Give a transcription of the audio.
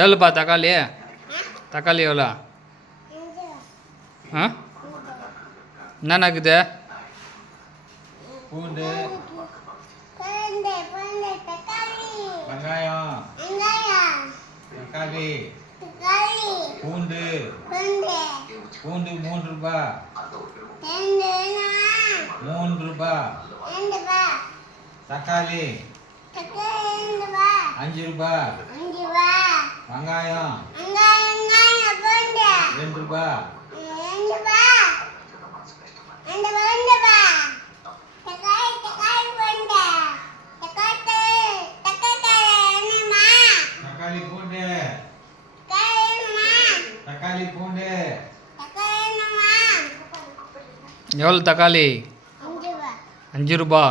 எவ்வளோப்பா தக்காளி? தக்காளி எவ்வளோ? ஆ என்னென்ன இருக்குது? பூண்டு, வெங்காயம், தக்காளி, பூண்டு பூண்டு 3 ரூபா, 3 ரூபா. தக்காளி 5 ரூபா, வெங்காயம் 2 ரூபா, தக்காளி பூண்டு, தக்காளி பூண்டு. எவ்வளோ தக்காளி? 5 ரூபா.